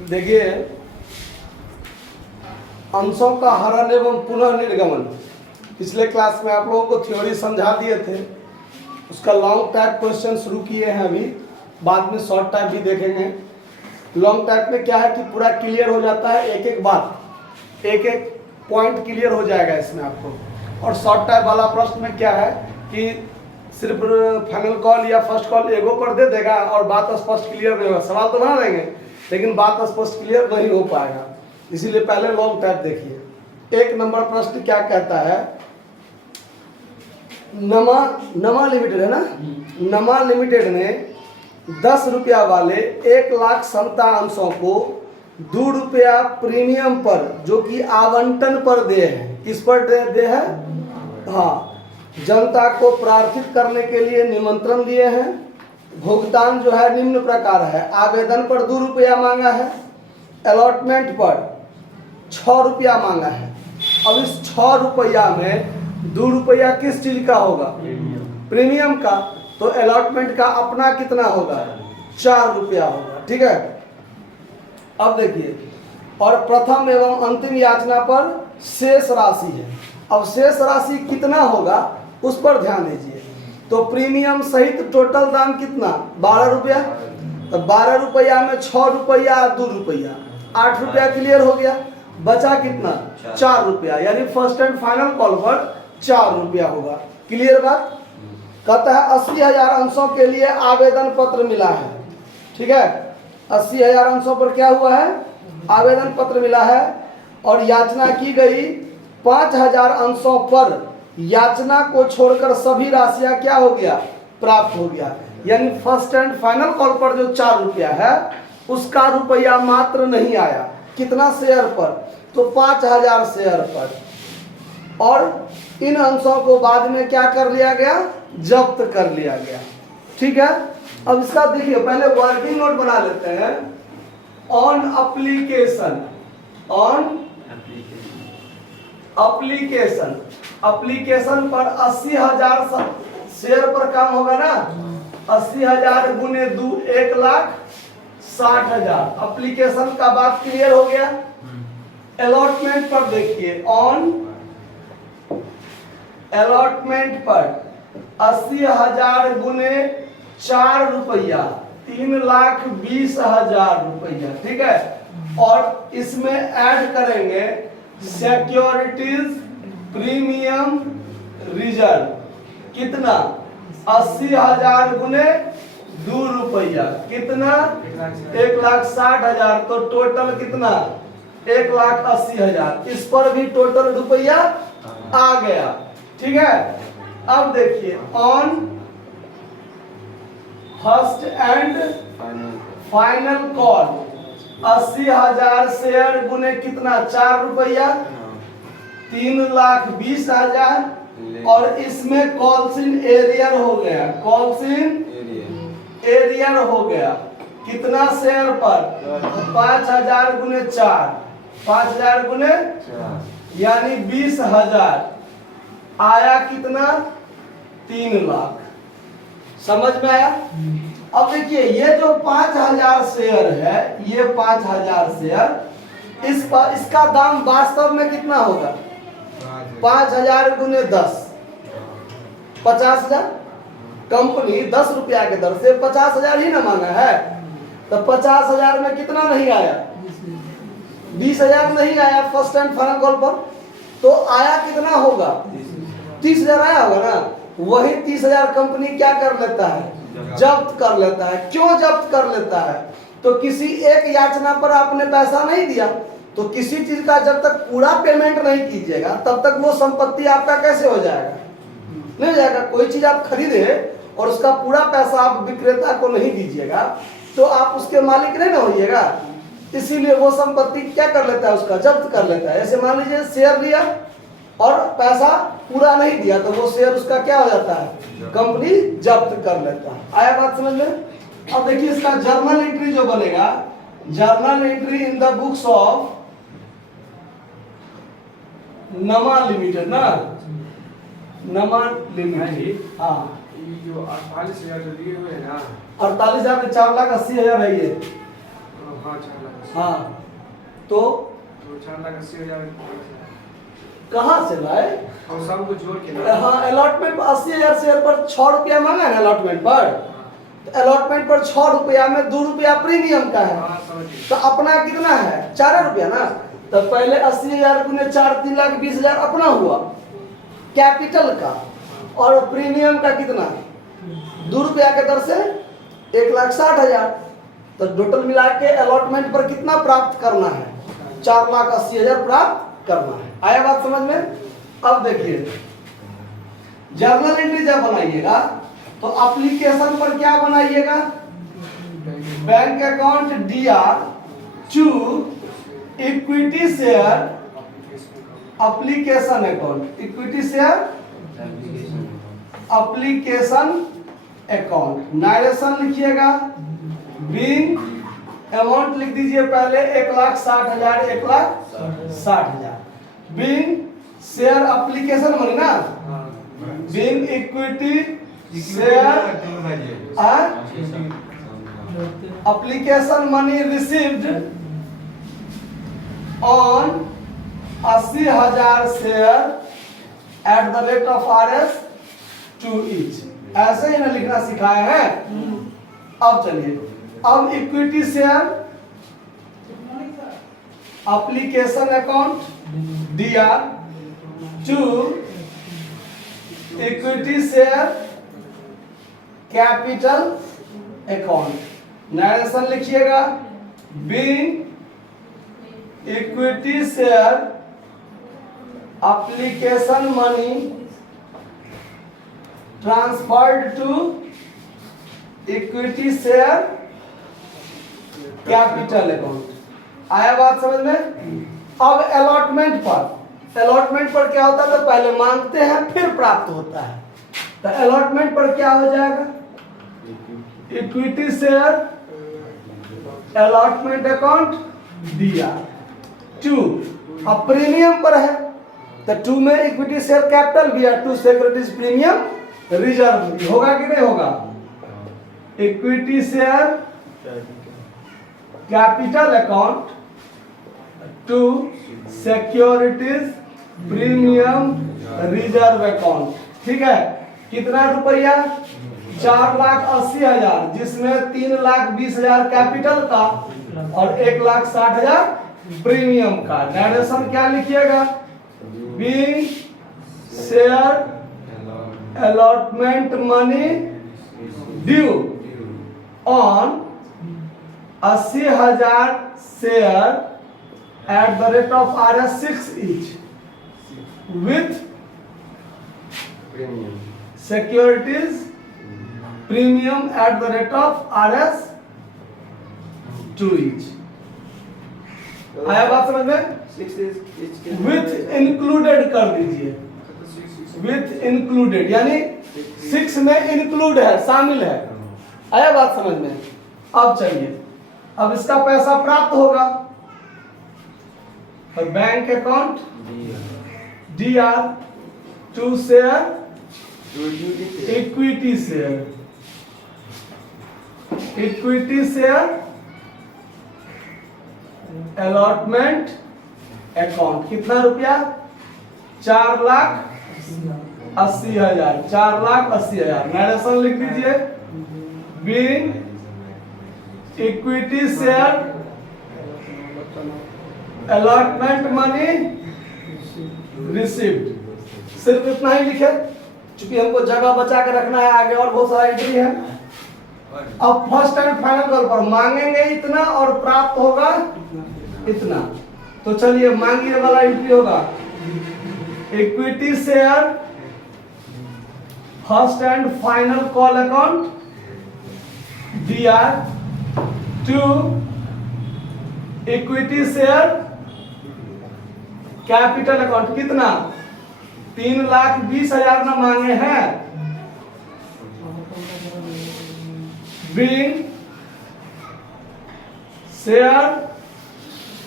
देखिए, अंशों का हरण एवं पुनः निर्गमन पिछले क्लास में आप लोगों को थ्योरी समझा दिए थे। उसका लॉन्ग टाइप क्वेश्चन शुरू किए हैं अभी, बाद में शॉर्ट टाइप भी देखेंगे। लॉन्ग टाइप में क्या है कि पूरा क्लियर हो जाता है, एक एक बात, एक एक पॉइंट क्लियर हो जाएगा इसमें आपको। और शॉर्ट टाइप वाला प्रश्न में क्या है कि सिर्फ फाइनल कॉल या फर्स्ट कॉल एगो पर दे देगा और बात स्पष्ट क्लियर नहीं होगा। सवाल तो बना देंगे लेकिन बात स्पष्ट क्लियर नहीं हो पाएगा, इसीलिए पहले लॉन्ग टाइप देखिए। एक नंबर प्रश्न क्या कहता है, नमा लिमिटेड है ना, नमा लिमिटेड ने 10 रुपया वाले 1 लाख समता अंशों को 2 रुपया प्रीमियम पर जो कि आवंटन पर दे है, किस पर दे है, हाँ, जनता को प्रार्थित करने के लिए निमंत्रण दिए हैं। भुगतान जो है निम्न प्रकार है, आवेदन पर 2 रुपया मांगा है, अलॉटमेंट पर 6 रुपया मांगा है। अब इस 6 रुपया में 2 रुपया किस चीज का होगा, प्रीमियम का, तो अलॉटमेंट का अपना कितना होगा, 4 रुपया होगा। ठीक है, अब देखिए, और प्रथम एवं अंतिम याचना पर शेष राशि है। अब शेष राशि कितना होगा उस पर ध्यान दीजिए। तो प्रीमियम सहित टोटल दाम कितना, 12 रुपया। तो 12 रुपया में 6 रुपया 2 रुपया, 8 रुपया क्लियर हो गया। बचा कितना, 4 रुपया, यानी फर्स्ट एंड फाइनल कॉल पर 4 रुपया होगा। क्लियर बात। कहता है 80,000 अंशों के लिए आवेदन पत्र मिला है। ठीक है, 80,000 अंशों पर क्या हुआ है, आवेदन पत्र मिला है और याचना की गई 5,000 अंशों पर। याचना को छोड़कर सभी राशियां क्या हो गया, प्राप्त हो गया। यानी फर्स्ट एंड फाइनल कॉल पर जो 4 रुपया है उसका रुपया मात्र नहीं आया। कितना शेयर पर, तो 5,000 शेयर पर। और इन अंशों को बाद में क्या कर लिया गया, जब्त कर लिया गया। ठीक है, अब इसका देखिए, पहले वर्किंग नोट बना लेते हैं। ऑन एप्लीकेशन, ऑन एप्लीकेशन पर 80,000 शेयर पर काम होगा ना। 80,000 गुने 2, 1,60,000। एप्लीकेशन का बात क्लियर हो गया। अलॉटमेंट पर देखिए, ऑन अलॉटमेंट पर 80,000 गुने 4 रुपया, 3,20,000 रुपया। ठीक है, और इसमें ऐड करेंगे सिक्योरिटीज प्रीमियम रिजर्व। कितना, 80,000 गुने 2 रुपया, कितना, 1,60,000। तो टोटल कितना, 1,80,000। इस पर भी टोटल रुपया आ गया। ठीक है, अब देखिए, on first and final call 80,000 share गुने कितना, 4 रुपया, 3,20,000। और इसमें कॉल्सिन एरियर हो गया, कॉल्सिन एरियर हो गया। कितना शेयर पर, 5,000 गुने 4, 5,000 गुने, यानी 20,000 आया। कितना, 3 लाख। समझ में आया। अब देखिए, ये जो 5,000 शेयर है, ये 5,000 शेयर, इसका दाम वास्तव में कितना होगा, 5,000 गुने 10, 50,000। कंपनी 10 रुपया के दर से 50,000 ही ना मांगा है। तो 50,000 में कितना नहीं आया, 20,000 नहीं आया फर्स्ट एंड फाइनल कॉल पर। तो आया कितना होगा, 30,000 आया होगा ना। वही 30,000 कंपनी क्या कर लेता है, जब्त कर लेता है। क्यों जब्त कर लेता है, तो किसी एक याचना पर आपने पैसा नहीं दिया, तो किसी चीज का जब तक पूरा पेमेंट नहीं कीजिएगा तब तक वो संपत्ति आपका कैसे हो जाएगा, नहीं हो जाएगा। कोई चीज आप खरीदे और उसका पूरा पैसा आप विक्रेता को नहीं दीजिएगा तो आप उसके मालिक नहीं ना होइएगा। इसीलिए वो संपत्ति क्या कर लेता है, उसका जब्त कर लेता है। ऐसे मान लीजिए शेयर लिया और पैसा पूरा नहीं दिया तो वो शेयर उसका क्या हो जाता है, कंपनी जब्त कर लेता है। आया बात समझ में। अब देखिए, इसका जर्नल एंट्री जो बनेगा, journal entry in the books of नमा लिमिटेड ना, नमा लिमिटेड। हाँ, जो 48,000 दिए हुए हैं ना, 48,000 में 4,80,000 है ये। हाँ हाँ, तो 4,80,000 कहाँ से लाए? और सब कुछ जोड़ के हाँ, अलॉटमेंट पर 80,000 शेयर पर 6 रुपया मांगा है ना अलॉटमेंट पर, तो अलॉटमेंट पर 6 रुपया में 2 रुपया प्रीमियम का है, हाँ समझ गए। तो अपना कितना है 4 रुपया ना, तो पहले 80,000 गुने 4 3,20,000 अपना हुआ कैपिटल का, और प्रीमियम का कितना 2 रुपया के दर से 1,60,000, तो टोटल मिला के अलॉटमेंट पर कितना प्राप्त करना है 4,80,000 प्राप्त करना है। आया बात समझ में? अब देखिए जर्नल एंट्री जब बनाइएगा तो एप्लीकेशन पर क्या बनाइएगा, bank account DR to equity share application account, equity share application account, narration लिखिएगा, बीइंग अमाउंट लिख दीजिए पहले 1,60,000, 1,60,000, बीइंग शेयर एप्लीकेशन मनी ना, being equity share application money received on 80,000 share at the rate of RS 2 each, ऐसे ही ना लिखना सिखाए हैं। अब चलिए, अब equity share application account DR to equity share capital account, narration लिखिएगा, being equity share application money transferred to equity share capital account. आया बात समझ में? अब अलॉटमेंट पर क्या होता है, तो पहले मांगते हैं फिर प्राप्त होता है, तो अलॉटमेंट पर क्या हो जाएगा, equity share allotment account DR to, अब प्रीमियम पर है तो 2 में equity share capital VR to securities premium reserve, होगा कि नहीं होगा, equity share capital account to securities premium reserve account, ठीक है। कितना रुपया 4,80,000, जिसमें 3,20,000 कैपिटल का और 1,60,000 प्रीमियम का। नरेशन क्या लिखिएगा, being share allotment money due on 80,000 share at the rate of RS 6 each with securities premium at the rate of RS 2 each। आया बात समझ में? विथ इंक्लूडेड कर दीजिए, विथ इंक्लूडेड यानी 6 में इंक्लूड है, शामिल है। आया बात समझ में? अब चलिए, अब इसका पैसा प्राप्त होगा, bank account DR to share equity share, equity share allotment account, कितना रुपया 4,80,000, 4,80,000। नरेशन लिख दीजिए, being equity share allotment money received, सिर्फ इतना ही लिखे, क्योंकि हमको जगह बचा के रखना है, आगे और बहुत सारा एंट्री है। अब फर्स्ट एंड फाइनल कॉल पर मांगेंगे इतना और प्राप्त होगा इतना, तो चलिए मांगिए वाला एंट्री होगा, equity share first and final call account DR to equity share capital account, कितना 3,20,000 ना मांगे हैं, being share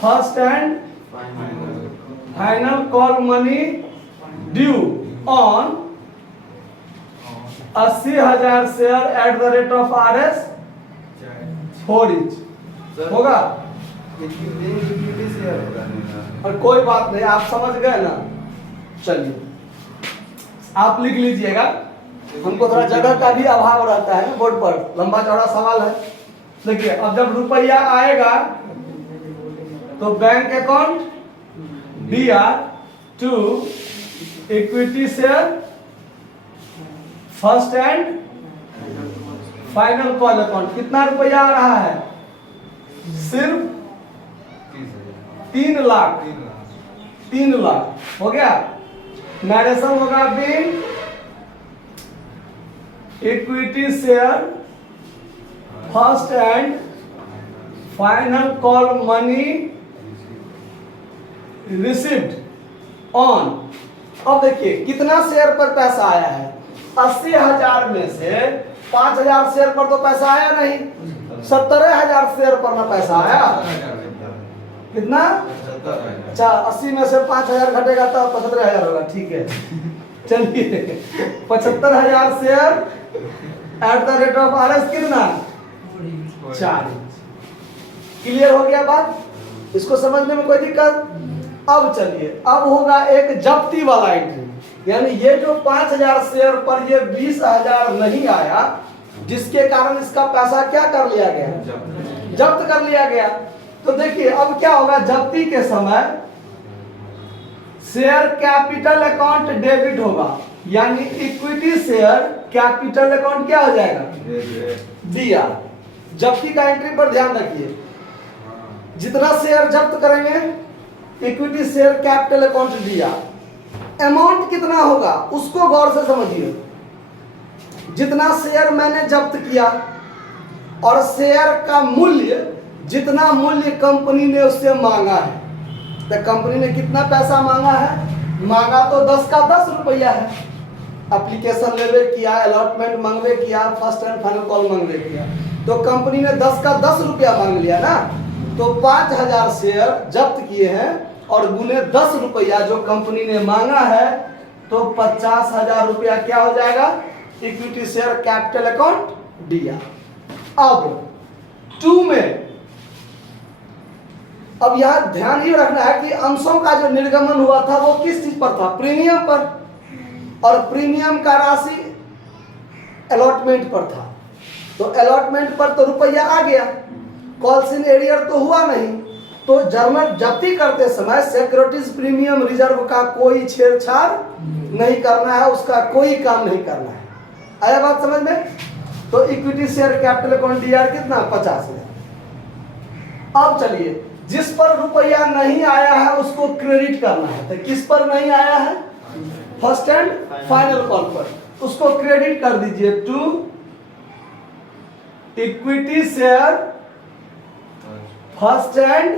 first and final call money due on 80,000 share at the rate of RS 4 each, होगा इक्विटी शेयर होगा नहीं ना। और कोई बात नहीं, आप समझ गए ना। चलिए आप लिख लीजिएगा, हमको थोड़ा जगह का भी अभाव रहता है बोर्ड पर, लंबा चौड़ा सवाल है। देखिए अब जब रुपया आएगा तो bank account DR to equity share first and final call account. कितना रुपया आ रहा है? सिर्फ 3 लाख। 3 लाख हो गया। नरेशन होगा being equity share first and final call money received on. अब देखिए कितना शेयर पर पैसा आया है? 80,000 में से 5,000 शेयर पर तो पैसा आया नहीं, 70,000 शेयर पर ना पैसा आया। कितना? अच्छा 80 में से 5,000 घटेगा तो 75,000 होगा। ठीक है चलिए 75,000 share at the rate of RS कितना? 4। क्लियर हो गया बात? इसको समझने में कोई दिक्कत? अब चलिए अब होगा एक जब्ती वाला एंट्री, यानी ये जो 5,000 शेयर पर ये 20,000 नहीं आया, जिसके कारण इसका पैसा क्या कर लिया गया? जब्त कर लिया गया। तो देखिए अब क्या होगा, जब्ती के समय शेयर कैपिटल अकाउंट डेबिट होगा, यानी इक्विटी शेयर कैपिटल अकाउंट क्या हो जाएगा? दिया। जब्ती का एंट्री पर ध्यान रखिए, जितना शेयर जब्त करेंगे इक्विटी शेयर कैपिटल अकाउंट दिया, अमाउंट कितना होगा उसको गौर से समझिए। जितना शेयर मैंने जब्त किया और शेयर का मूल्य, जितना मूल्य कंपनी ने उससे मांगा है, तो कंपनी ने कितना पैसा मांगा है? मांगा तो 10 का 10 रुपया है। एप्लीकेशन लेवे किया, अलॉटमेंट मांगवे किया, फर्स्ट एंड फाइनल कॉल मांगवे किया, तो कंपनी ने 10 का 10 रुपया मांग लिया ना। तो 5,000 शेयर जब्त किए हैं और गुने 10 रुपया जो कंपनी ने मांगा है, तो 50,000 रुपया क्या हो जाएगा? इक्विटी शेयर कैपिटल अकाउंट दिया। अब 2 में अब यहां ध्यान ये रखना है कि अंशों का जो निर्गमन हुआ था वो किस चीज पर था? प्रीमियम पर, और प्रीमियम का राशि अलॉटमेंट पर था। तो अलॉटमेंट पर तो रुपया आ गया, कॉल्स इन एरियर तो हुआ नहीं। तो जर्नल जब्ती करते समय सिक्योरिटीज प्रीमियम रिजर्व का कोई छेड़छाड़ नहीं करना है, उसका कोई काम नहीं करना है। आया बात समझ में? तो equity share capital account DR कितना? 50,000। अब चलिए जिस पर रुपया नहीं आया है उसको क्रेडिट करना है। तो किस पर नहीं आया है? फर्स्ट एंड फाइनल कॉल पर, उसको क्रेडिट कर दीजिए to equity share first and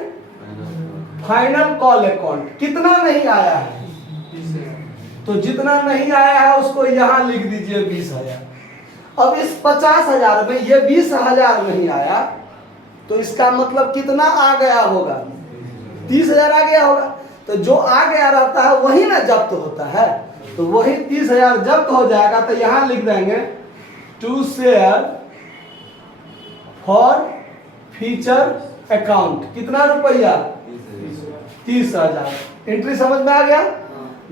final call account. कितना नहीं आया है? तो जितना नहीं आया है उसको यहां लिख दीजिए 20,000। अब इस 50,000 में ये 20,000 नहीं आया, तो इसका मतलब कितना आ गया होगा? 30,000 आ गया होगा। तो जो आ गया रहता है वही ना जब्त होता है, तो वही 30,000 जब्त हो जाएगा। तो यहां लिख देंगे to share forfeiture account. कितना रुपया? 30,000। एंट्री समझ में आ गया?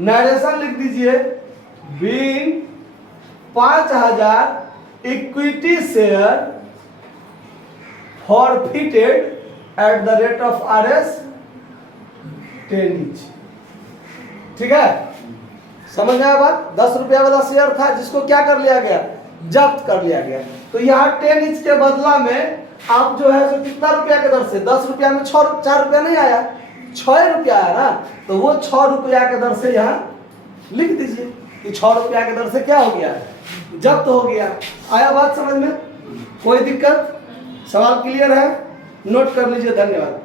नरेशन लिख दीजिए being 5,000 equity share forfeited eight the rate of RS 10 each। ठीक है, समझ में आया बात? 10 रुपया वाला शेयर था जिसको क्या कर लिया गया? जब्त कर लिया गया। तो यहाँ 10 each के बदला में आप जो है सो कितना रुपया के दर से? 10 रुपया में 4 रुपया नहीं आया, 6 रुपया आया ना। तो वो 6 रुपया के दर से यहाँ लिख दीजिए कि 6 रुपया के दर से क्या हो गया? जब्त हो गया। आया बात समझ में? कोई दिक्कत? सवाल क्लियर है? नोट कर लीजिए। धन्यवाद।